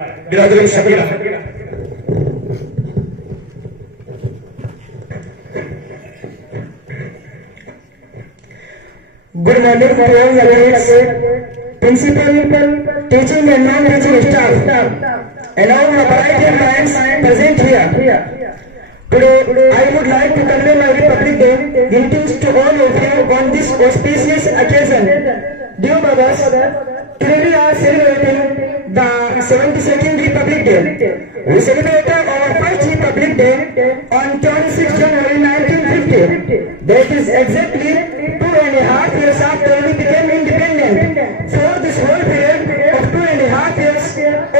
बिरादर Shakeela Good morning, principal, teaching and non-teaching staff, and all my bright and minds present here. Today, I would like to convey my Republic Day greetings to all of you on this auspicious occasion. Dear brothers, today we are celebrating the 72nd Republic Day. We celebrated our first Republic Day on 26 January 1950. That is exactly 2.5 years after we became independent. For this whole period of 2.5 years,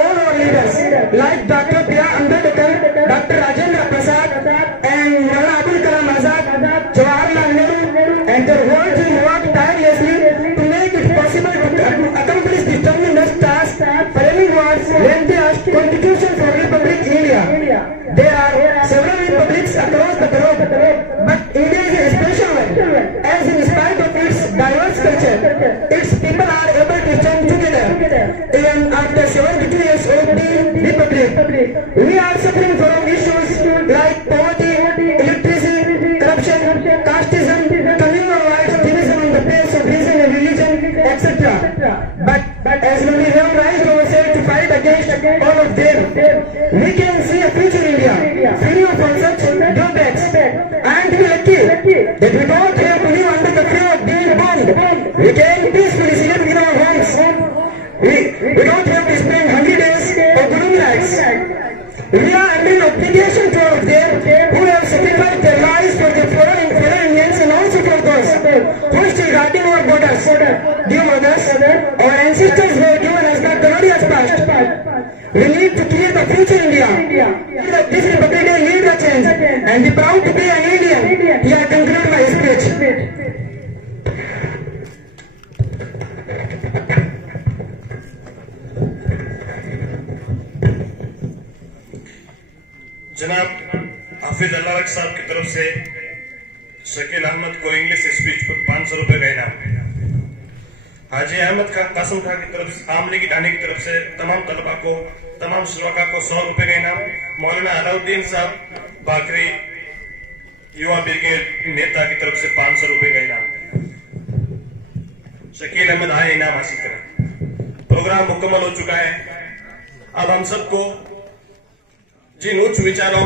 all our leaders like Dr. B.R. Ambedkar, Dr. Rajendra Prasad, and Maulana Abul Kalam Azad, Jawaharlal Nehru, and their whole team worked tirelessly to make it possible to accomplish the tremendous task, framing was lengthiest Constitution for Republic India. There are several republics across the globe, but India is a special one, as in spite of its diverse culture, its people are able to stand together. Even after 72 years of the Republic, we are suffering from issues like poverty, electricity, corruption, casteism, communal rights, division on the basis of reason and religion, etc. But as long as we have raised ourselves to fight against all of them, we can see a future India free of such drawbacks. And we are lucky that we don't have to live under the fear of being bombed. We can peacefully sleep in our homes. We don't have to spend 100 days or gloomy nights. We are under obligation to all of them who have sacrificed their lives for their fellow Indians and also for those who are still guarding our borders. Dear brothers, our ancestors have given us the glorious past. We need to create the future India. This Republic Day lead the change and be proud to be an Indian. Here I conclude my speech. जनाब हाफिज अल्लाह साहब की तरफ से शकील अहमद को English speech पर 500 रुपए का इनाम। हाजी अहमद खान कासम खान की तरफ से आम लीग ढाने की तरफ से तमाम तलबा को तमाम शुरका को 100 रुपए का इनाम। मौलाना अलाउद्दीन साहब बाकरी युवा ब्रिगेड नेता की तरफ से 500 रुपए का इनाम। शकील अहमद आए इनाम हासिल करें। प्रोग्राम मुकम्मल हो चुका है। अब हम सबको जिन उच्च विचारों